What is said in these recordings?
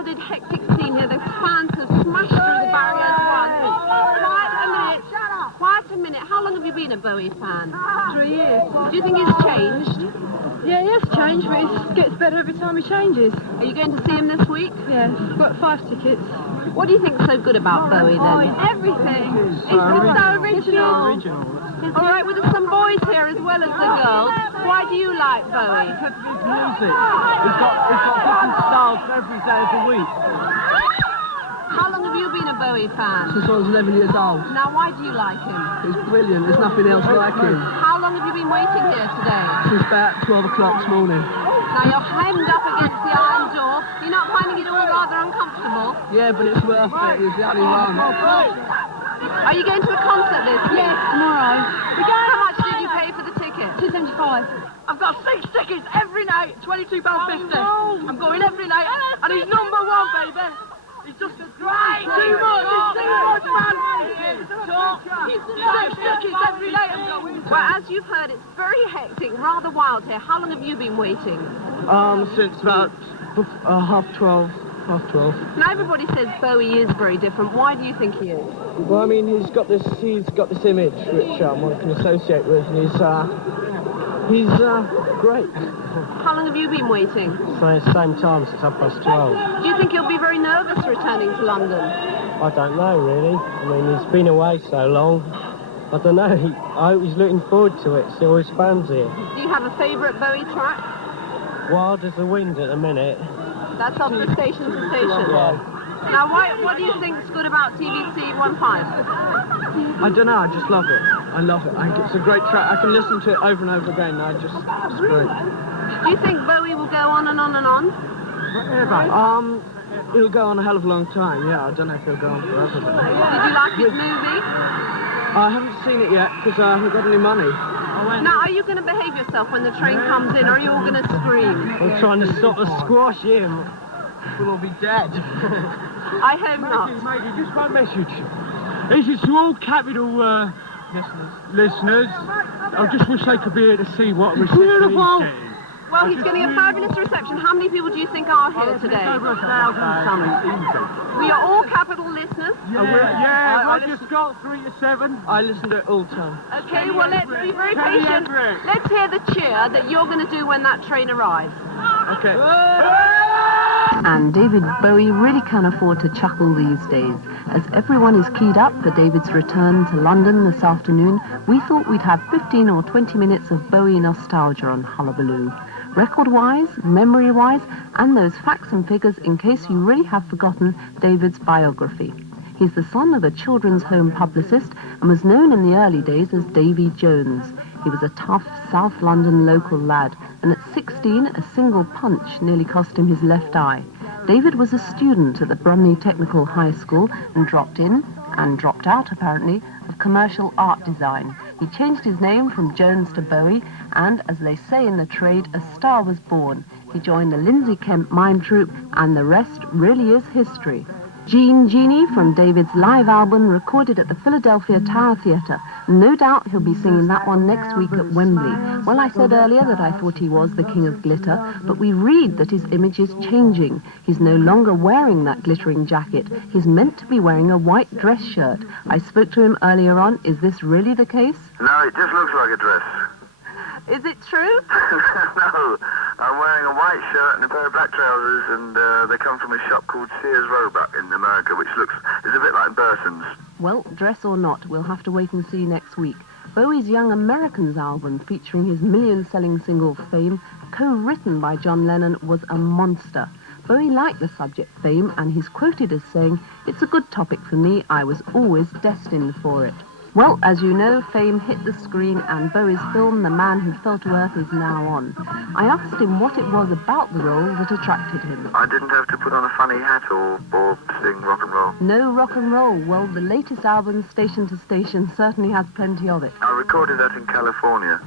crowded, hectic scene here. The fans have smashed through the barriers once. Quiet a minute. How long have you been a Bowie fan? 3 years. Do you think he's changed? Yeah, he has changed, but he gets better every time he changes. Are you going to see him this week? Yeah, I've got 5 tickets. What do you think's so good about Bowie then? Everything. He's so original. All right, well, there's some boys here as well as the girls. Why do you like Bowie? Because of his music. He's got different styles for every day of the week. How long have you been a Bowie fan? Since I was 11 years old. Now, why do you like him? He's brilliant. There's nothing else like him. How long have you been waiting here today? Since about 12 o'clock this morning. Now, you're hemmed up against the iron door. You're not finding it all rather uncomfortable? Yeah, but it's worth it. He's the only one. Are you going to a concert this week? Yes, tomorrow. How much did you pay for the ticket? £2.75. I've got 6 tickets every night, £22.50. I'm going every night, and he's number 1, baby. He's just great. Too much, man. Six tickets every night I'm going. Well, as you've heard, it's very hectic, rather wild here. How long have you been waiting? Since about half 12. Now, everybody says Bowie is very different. Why do you think he is? Well, I mean, he's got this image which one can associate with, and he's great. How long have you been waiting? So it's the same time since 12:30. Do you think he'll be very nervous returning to London? I don't know, really. I mean, he's been away so long. I don't know. I hope he's looking forward to it. See all his fans here. Do you have a favourite Bowie track? Wild as the Wind at the minute. That's off the Station to Station. Yeah. Now, what do you think's good about TVC 15? I don't know, I just love it. I love it. I think it's a great track. I can listen to it over and over again. It's great. Do you think Bowie will go on and on and on? It'll go on a hell of a long time, yeah. I don't know if it'll go on forever. Though. Did you like his movie? I haven't seen it yet because I haven't got any money. Now, are you going to behave yourself when the train comes in, or are you all going to scream? I'm trying to stop the squash him. We'll all be dead. I hope not. Matey, just one message. This is to all Capital listeners. I just wish they could be here to see what reception he's getting. Well, he's getting a fabulous reception. How many people do you think are here today? Over 1,000 something. We are all Capital listeners. I just got 3 to 7. I listen to it all the time. Okay, well, let's be very patient. Let's hear the cheer that you're going to do when that train arrives. Okay. And David Bowie really can afford to chuckle these days. As everyone is keyed up for David's return to London this afternoon, we thought we'd have 15 or 20 minutes of Bowie nostalgia on Hullabaloo. Record-wise, memory-wise, and those facts and figures in case you really have forgotten David's biography. He's the son of a children's home publicist and was known in the early days as Davy Jones. He was a tough South London local lad, and at 16, a single punch nearly cost him his left eye. David was a student at the Bromley Technical High School and dropped in, and dropped out apparently, of commercial art design. He changed his name from Jones to Bowie, and, as they say in the trade, a star was born. He joined the Lindsay Kemp Mime Troupe, and the rest really is history. Jean Genie from David's live album recorded at the Philadelphia Tower Theatre. No doubt he'll be singing that one next week at Wembley. Well, I said earlier that I thought he was the king of glitter, but we read that his image is changing. He's no longer wearing that glittering jacket. He's meant to be wearing a white dress shirt. I spoke to him earlier on. Is this really the case? No, it just looks like a dress. Is it true? No, I'm wearing a white shirt and a pair of black trousers, and they come from a shop called Sears Roebuck in America, which is a bit like Burson's. Well, dress or not, we'll have to wait and see next week. Bowie's Young Americans album, featuring his million-selling single Fame, co-written by John Lennon, was a monster. Bowie liked the subject Fame, and he's quoted as saying, "It's a good topic for me, I was always destined for it." Well, as you know, Fame hit the screen, and Bowie's film The Man Who Fell to Earth is now on. I asked him what it was about the role that attracted him. I didn't have to put on a funny hat or sing rock and roll. No rock and roll. Well, the latest album, Station to Station, certainly has plenty of it. I recorded that in California,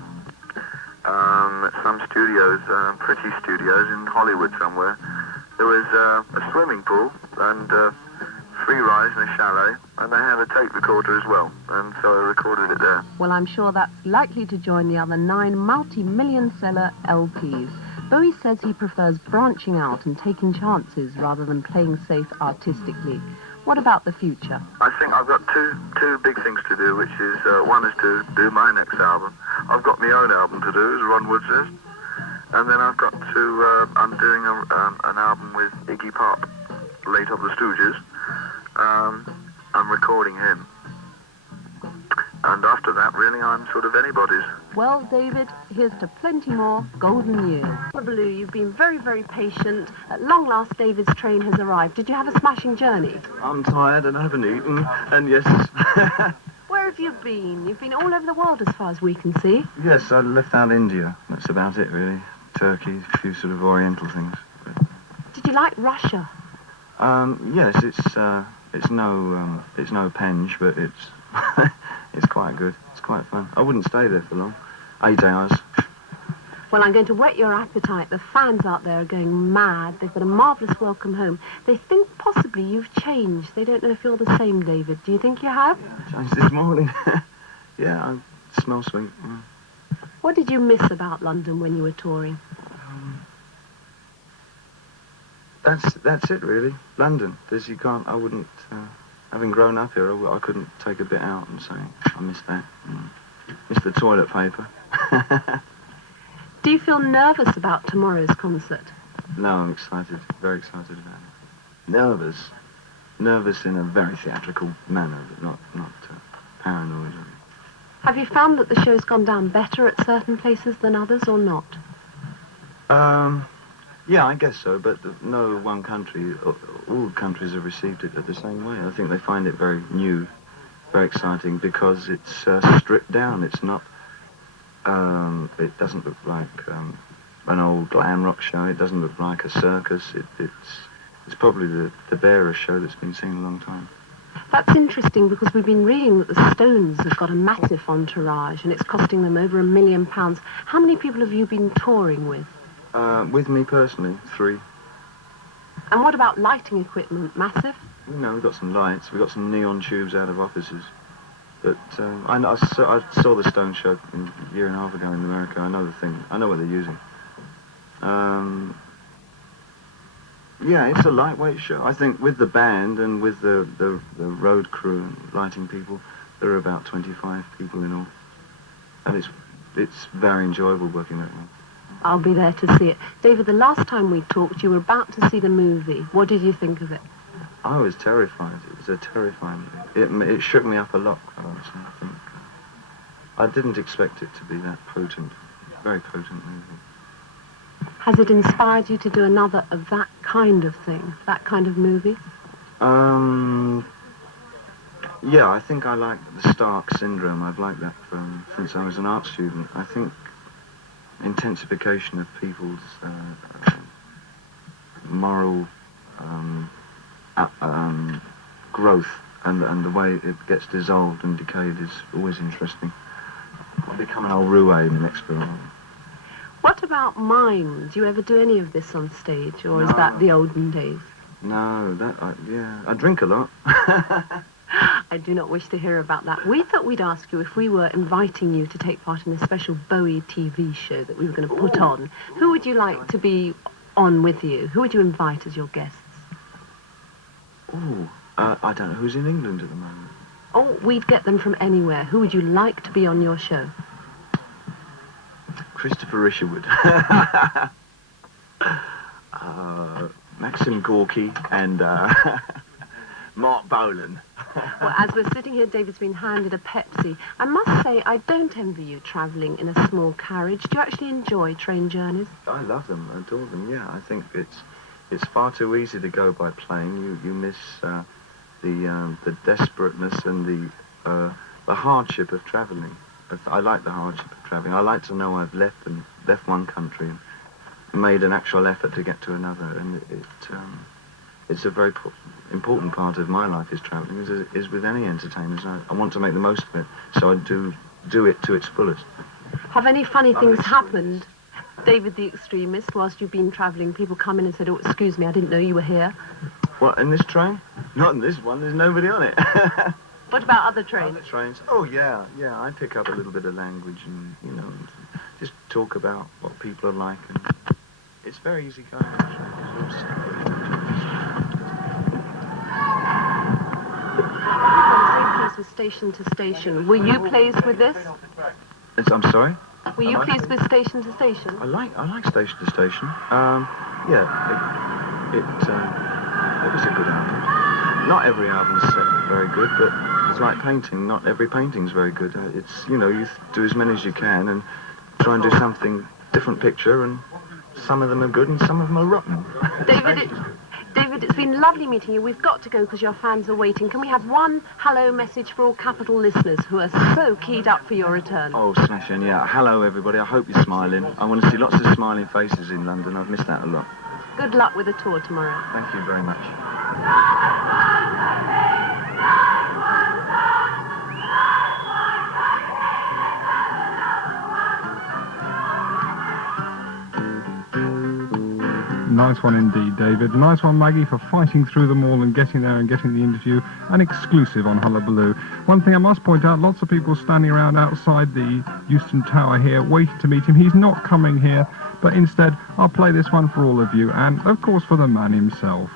at some studios, pretty studios in Hollywood somewhere. There was a swimming pool and free rise and a chalet, and they had a tape recorder as well, and so I recorded it there. Well, I'm sure that's likely to join the other 9 multi-million seller LPs. Bowie says he prefers branching out and taking chances rather than playing safe artistically. What about the future? I think I've got two big things to do, which is, one is to do my next album. I've got my own album to do, as Ron Wood says. And then I've got to, I'm doing an album with Iggy Pop, late of the Stooges. I'm recording him. And after that, really, I'm sort of anybody's. Well, David, here's to plenty more golden years. Blue, you've been very, very patient. At long last, David's train has arrived. Did you have a smashing journey? I'm tired and I haven't eaten, and yes... Where have you been? You've been all over the world as far as we can see. Yes, I left out India. That's about it, really. Turkey, a few sort of oriental things. Did you like Russia? Yes, it's no Penge, but it's it's quite good. It's quite fun. I wouldn't stay there for long. 8 hours. Well, I'm going to whet your appetite. The fans out there are going mad. They've got a marvellous welcome home. They think possibly you've changed. They don't know if you're the same, David. Do you think you have? Changed this morning. Yeah, I smell sweet. Yeah. What did you miss about London when you were touring? That's it, really. London. I wouldn't, having grown up here, I couldn't take a bit out and say, I miss that. Miss the toilet paper. Do you feel nervous about tomorrow's concert? No, I'm excited. Very excited about it. Nervous. Nervous in a very theatrical manner, but not paranoid. Have you found that the show's gone down better at certain places than others, or not? Yeah, I guess so, but no one country, all countries have received it the same way. I think they find it very new, very exciting, because it's stripped down. It's not, it doesn't look like an old glam rock show. It doesn't look like a circus. It's probably the barest show that's been seen in a long time. That's interesting, because we've been reading that the Stones have got a massive entourage, and it's costing them over £1 million. How many people have you been touring with? With me personally, 3. And what about lighting equipment? Massive? You know, we've got some lights, we've got some neon tubes out of offices. But I saw the Stone show a year and a half ago in America. I know the thing. I know what they're using. Yeah, it's a lightweight show. I think with the band and with the road crew and lighting people, there are about 25 people in all. And it's very enjoyable working that way. I'll be there to see it. David, the last time we talked, you were about to see the movie. What did you think of it? I was terrified. It was a terrifying movie. It shook me up a lot, honestly, I think. I didn't expect it to be that potent. Very potent movie. Has it inspired you to do another of that kind of thing, that kind of movie? Yeah, I think I like the Stark syndrome. I've liked that since I was an art student. I think intensification of people's moral growth and the way it gets dissolved and decayed is always interesting. I'll become an old roue in the next film. What about mime? Do you ever do any of this on stage, or is that the olden days? No, yeah, I drink a lot. I do not wish to hear about that. We thought we'd ask you if we were inviting you to take part in a special Bowie TV show that we were going to put on. Who would you like to be on with you? Who would you invite as your guests? Oh, I don't know who's in England at the moment. Oh, we'd get them from anywhere. Who would you like to be on your show? Christopher Isherwood. Maxim Gorky and Mark Bolan. Well, as we're sitting here, David's been handed a Pepsi. I must say, I don't envy you travelling in a small carriage. Do you actually enjoy train journeys? I love them, I adore them, yeah. I think it's far too easy to go by plane. You miss the desperateness and the hardship of travelling. I like the hardship of travelling. I like to know I've left one country and made an actual effort to get to another, and it's a very important part of my life is travelling, is with any entertainers. I want to make the most of it, so I do it to its fullest. Have any funny things happened, David the Extremist, whilst you've been travelling? People come in and said, oh, excuse me, I didn't know you were here. What, in this train? Not in this one, there's nobody on it. What about other trains? Other trains? Oh, yeah, I pick up a little bit of language and, just talk about what people are like and it's very easy going on the track. Pleased with station to station. Were you pleased with this? I'm sorry? Were you pleased with station to station? I like station to station. Yeah, it was a good album. Not every album's very good, but it's like painting. Not every painting's very good. It's, you know, you do as many as you can and try and do something different picture, and some of them are good and some of them are rotten. David, it's been lovely meeting you. We've got to go because your fans are waiting. Can we have one hello message for all Capital listeners who are so keyed up for your return? Oh, smashing, yeah. Hello, everybody. I hope you're smiling. I want to see lots of smiling faces in London. I've missed out a lot. Good luck with the tour tomorrow. Thank you very much. Nice one indeed, David. Nice one, Maggie, for fighting through them all and getting there and getting the interview. An exclusive on Hullabaloo. One thing I must point out, lots of people standing around outside the Euston Tower here waiting to meet him. He's not coming here, but instead I'll play this one for all of you and, of course, for the man himself.